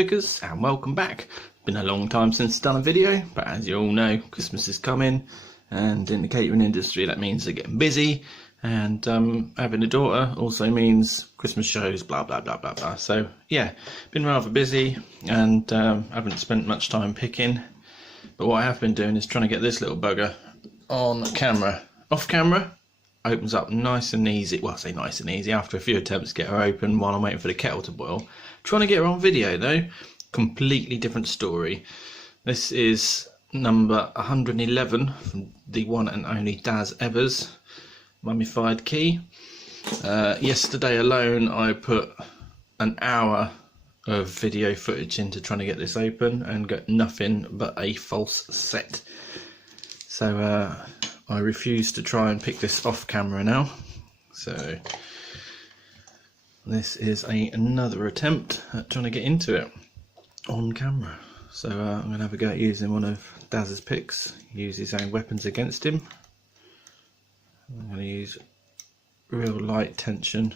pickers, and welcome back. Been a long time since I've done a video, but as you all know, Christmas is coming, and in the catering industry that means they're getting busy, and having a daughter also means Christmas shows, blah blah blah blah blah. So yeah, been rather busy, and haven't spent much time picking, but what I have been doing is trying to get this little bugger on camera. Off camera, opens up nice and easy. Well, I say nice and easy, after a few attempts to get her open while I'm waiting for the kettle to boil. Trying to get her on video though, completely different story. This is number 111 from the one and only Daz Evers, mummified key. Yesterday alone I put an hour of video footage into trying to get this open and got nothing but a false set. So I refuse to try and pick this off camera now. So this is another attempt at trying to get into it on camera. So I'm going to have a go at using one of Daz's picks, use his own weapons against him. I'm going to use real light tension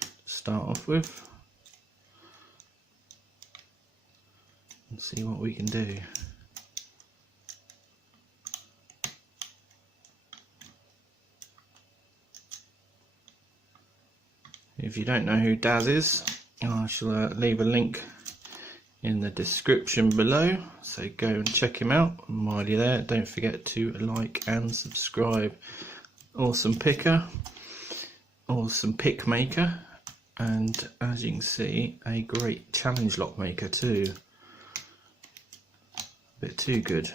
to start off with and see what we can do. If you don't know who Daz is, I shall leave a link in the description below, so go and check him out. And while you're there, don't forget to like and subscribe. Awesome picker, awesome pick maker, and as you can see, a great challenge lock maker too. A bit too good.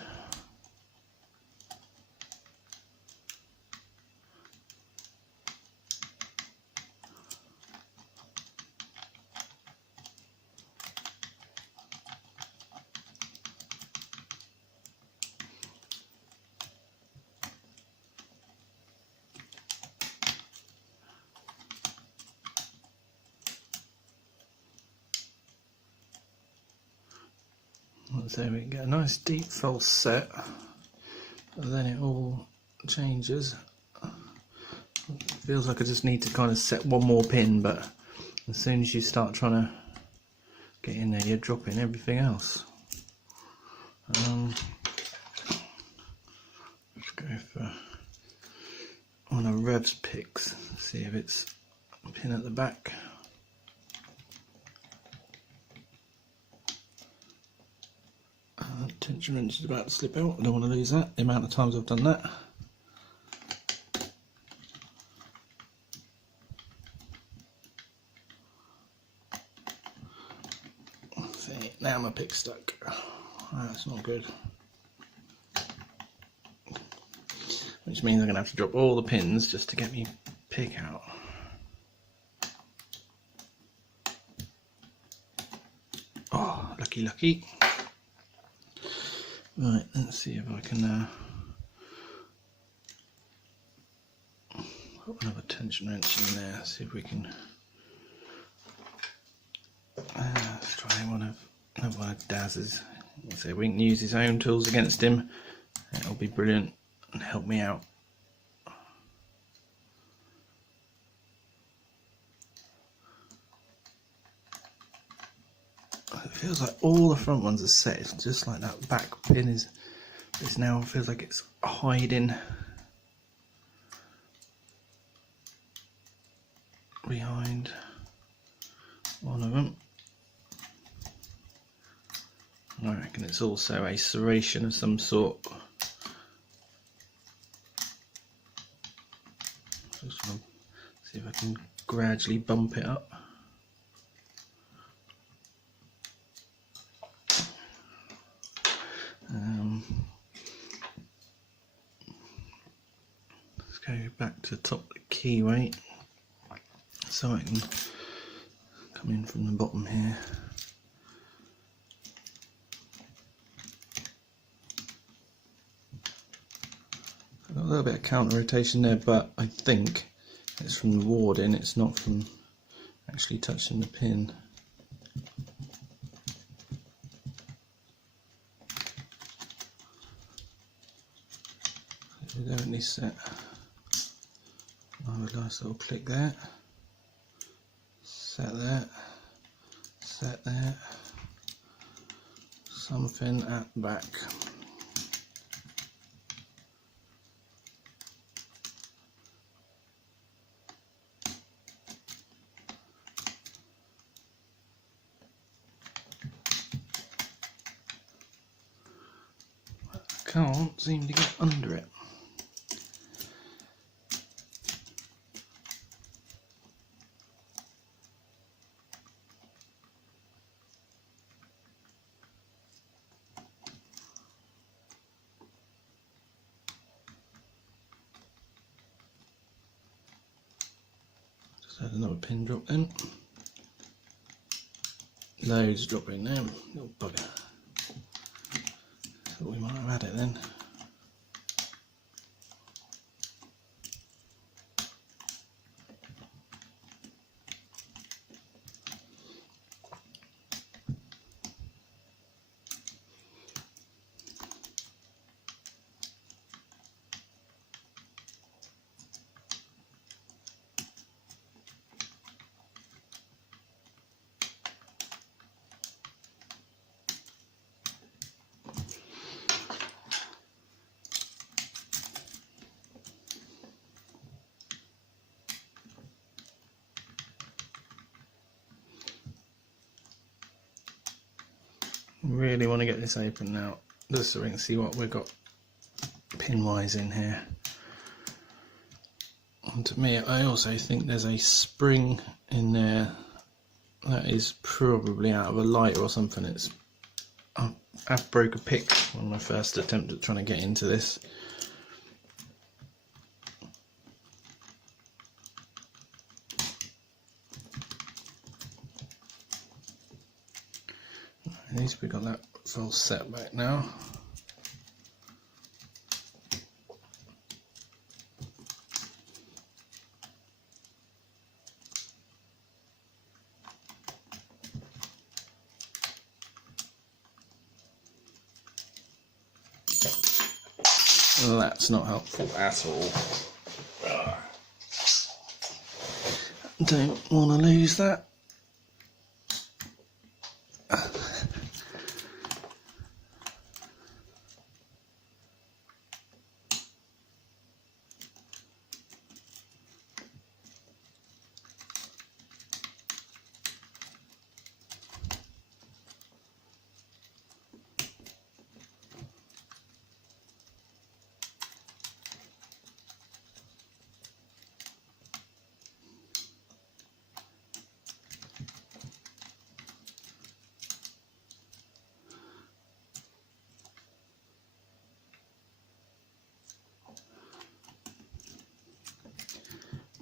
So we get a nice deep false set, but then it all changes. It feels like I just need to kind of set one more pin, but as soon as you start trying to get in there, you're dropping everything else. Let's go for one of Rev's picks, see if it's a pin at the back. Tension wrench is about to slip out, I don't want to lose that, the amount of times I've done that. See, now my pick's stuck. That's not good. Which means I'm going to have to drop all the pins just to get me pick out. Oh, lucky, lucky. Right, let's see if I can put another tension wrench in there, see if we can let's try another one of Daz's. So we can use his own tools against him, it'll be brilliant and help me out. It feels like all the front ones are set, it's just like that back pin is now feels like it's hiding behind one of them. I reckon it's also a serration of some sort. Just want to see if I can gradually bump it up. Let's go back to the top of the key weight so I can come in from the bottom here. I've got a little bit of counter rotation there, but I think it's from the warding, it's not from actually touching the pin. Definitely set. Oh, a nice little click there. Set there. Set there. something at the back. Can't seem to get under it. Just had another pin drop in. Loads dropping there, little bugger. Thought we might have had it then. Really want to get this open now, just so we can see what we've got pin-wise in here. And to me, I also think there's a spring in there that is probably out of a light or something. I broke a pick on my first attempt at trying to get into this. At least we got that full set back now. Well, that's not helpful at all. Don't want to lose that.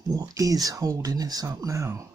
What is holding this up now?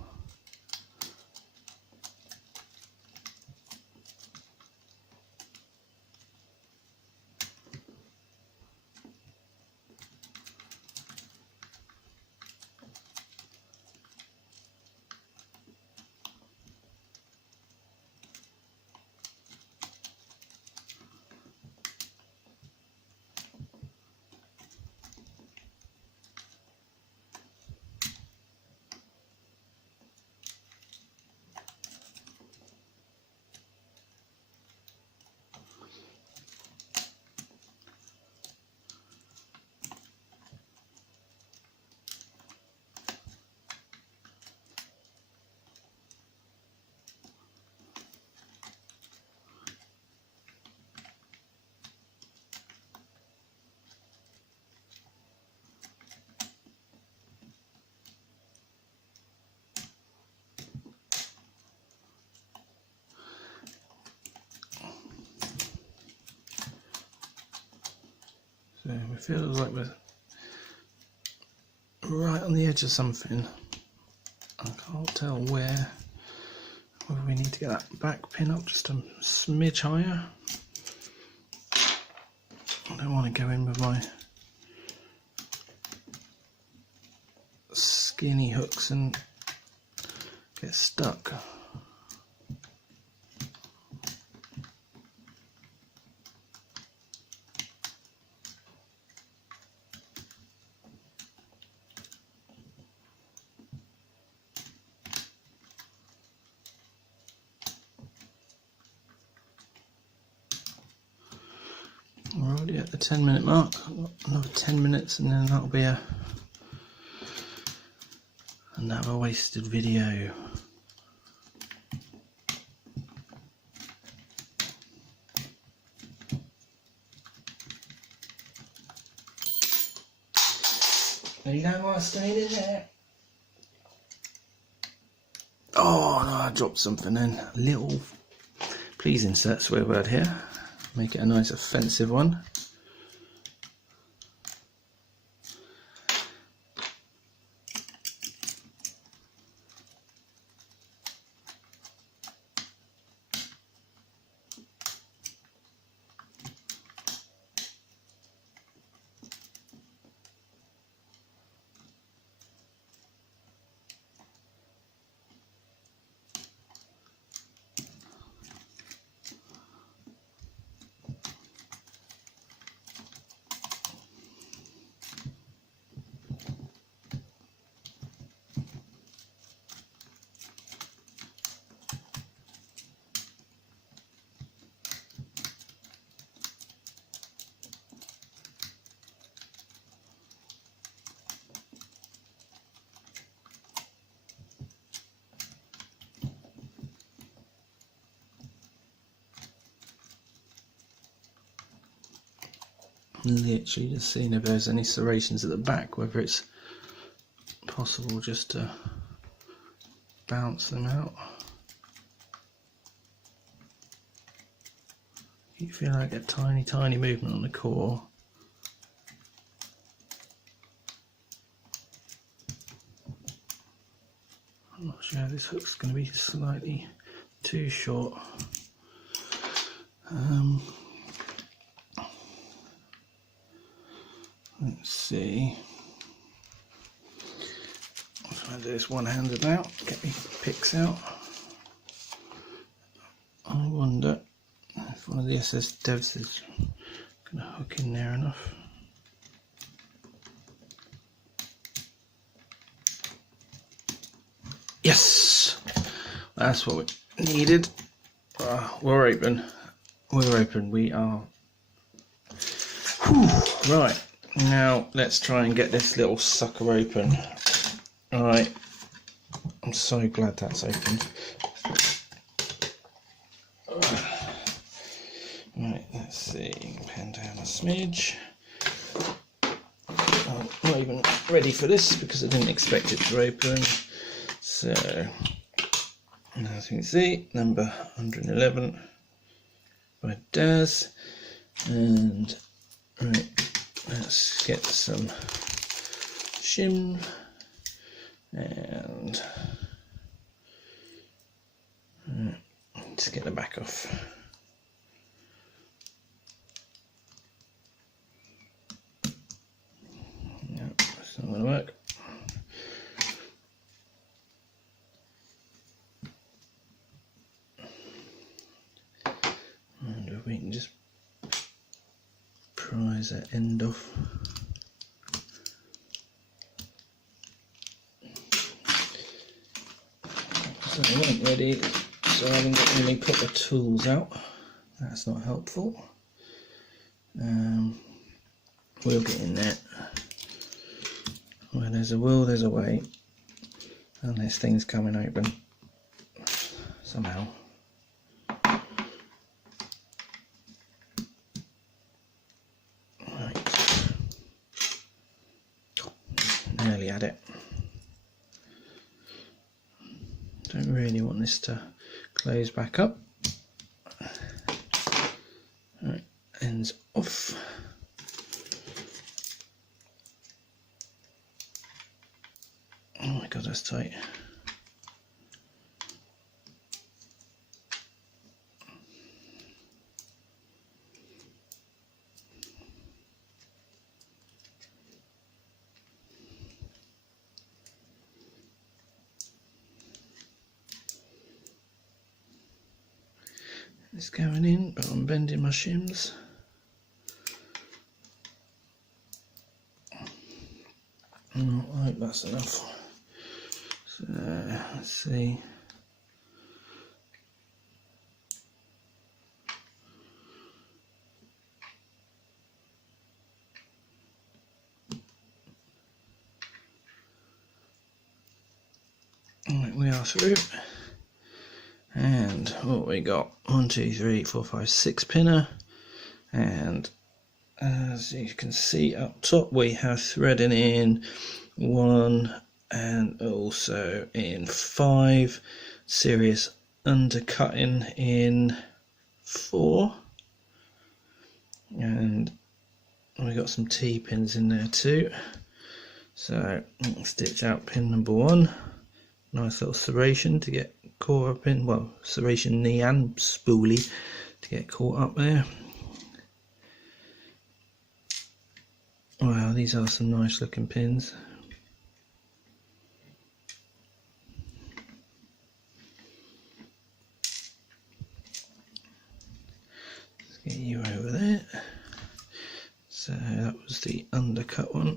So it feels like we're right on the edge of something. I can't tell where. Whether we need to get that back pin up just a smidge higher. I don't want to go in with my skinny hooks and get stuck. already at the 10-minute mark. Another 10 minutes and then that'll be another wasted video. You don't want to stay in there. Oh no, I dropped something then. Little. Please insert swear word here. Make it a nice offensive one. Literally just seeing if there's any serrations at the back, whether it's possible just to bounce them out. You feel like a tiny movement on the core. I'm not sure this hook's going to be slightly too short. Let's see. I'll try and do this one-handed out, get my picks out. I wonder if one of the SS devs is going to hook in there enough. Yes! That's what we needed. We're open. We're open. We are. Whew. Right. Now let's try and get this little sucker open. Alright, I'm so glad that's opened. Right, let's see, pen down a smidge. I'm not even ready for this because I didn't expect it to open. So, as you can see, number 111 by Daz. And, right. Let's get some shim and just get the back off. No, that's not going to work. And if we can just prise that end off. So I wasn't ready, so I haven't got any proper tools out. That's not helpful. We'll get in there. Where there's a will, there's a way. And this thing's coming open somehow. Nearly had it. Don't really want this to close back up. Right, ends off. Oh my god, that's tight. It's going in, but I'm bending my shims. Oh, I hope that's enough. So, let's see. through. And what we got, 1, 2, 3, 4, 5, 6 pinner, and as you can see up top we have threading in 1 and also in 5, serious undercutting in 4, and we got some T-pins in there too. So stitch out pin number 1, nice little serration to get caught up in, well, serration knee and spoolie to get caught up there. Wow, these are some nice looking pins. Let's get you over there. So that was the undercut one.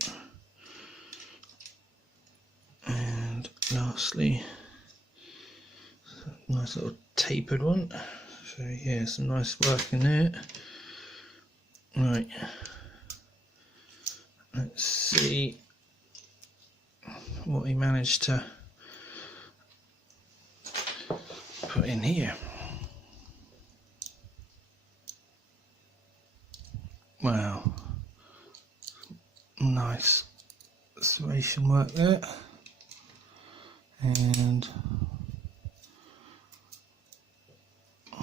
And lastly, nice little tapered one. So yeah, some nice work in there. Right, let's see what he managed to put in here. Wow, nice serration work there. And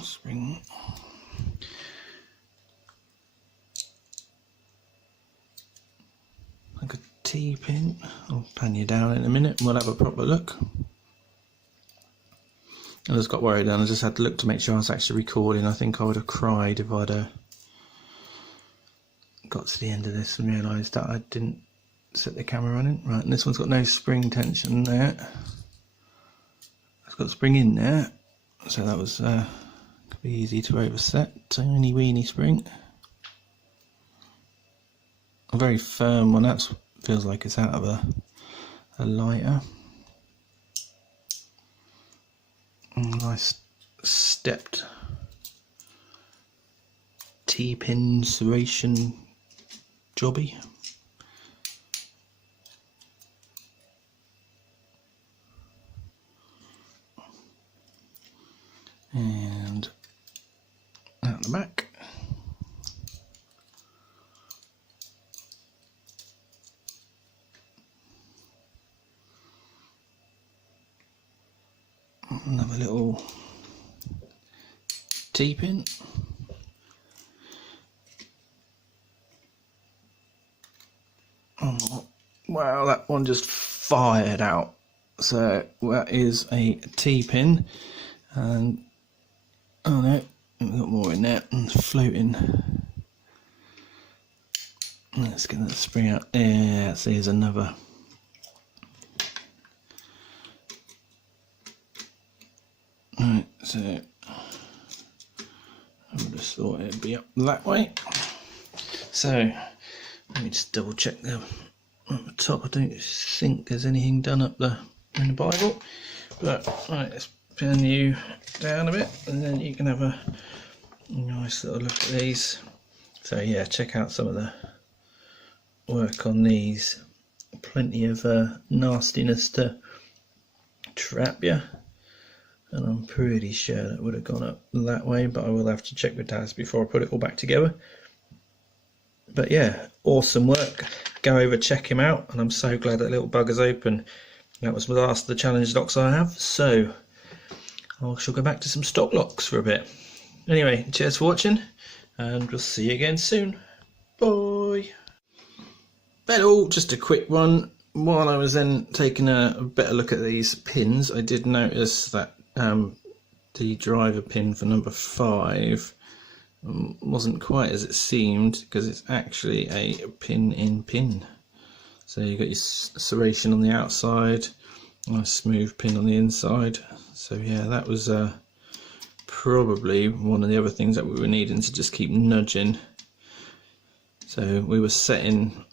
spring like a T-pin. I'll pan you down in a minute and we'll have a proper look. I just got worried and I just had to look to make sure I was actually recording. I think I would have cried if I'd got to the end of this and realised that I didn't set the camera running. Right, and this one's got no spring tension there. It's got spring in there, so that was could be easy to overset. Tiny weeny spring. A very firm one. That feels like it's out of a lighter. Nice stepped T-pin serration jobby. And out the back. Another little T-pin. Oh, wow, that one just fired out. So that is a T-pin, and oh no, we've got more in there and floating. Let's get that spring out. Yeah, so here's another. Right, so I would have thought it'd be up that way. So let me just double check them at the top. I don't think there's anything done up there in the Bible, but right, let's pin you down a bit and then you can have a nice little look at these. So yeah, check out some of the work on these. Plenty of nastiness to trap you, and I'm pretty sure that would have gone up that way, but I will have to check with Daz before I put it all back together. But yeah, awesome work. Go over, check him out, and I'm so glad that little bugger's open. That was the last of the challenge locks I have, so I shall go back to some stock locks for a bit. Anyway, cheers for watching, and we'll see you again soon. Bye. Hello, just a quick one. While I was then taking a better look at these pins, I did notice that the driver pin for number 5 wasn't quite as it seemed, because it's actually a pin in pin. So you got your serration on the outside, and a smooth pin on the inside. So yeah, that was probably one of the other things that we were needing to just keep nudging. So we were setting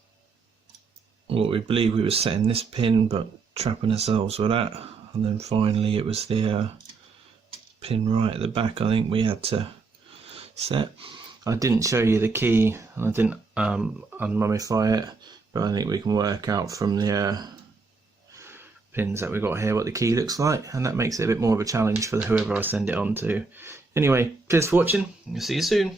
what we believe we were setting this pin, but trapping ourselves with that, and then finally it was the pin right at the back I think we had to set. I didn't show you the key and I didn't unmummify it, but I think we can work out from the pins that we've got here what the key looks like, and that makes it a bit more of a challenge for whoever I send it on to. Anyway, cheers for watching. I'll see you soon.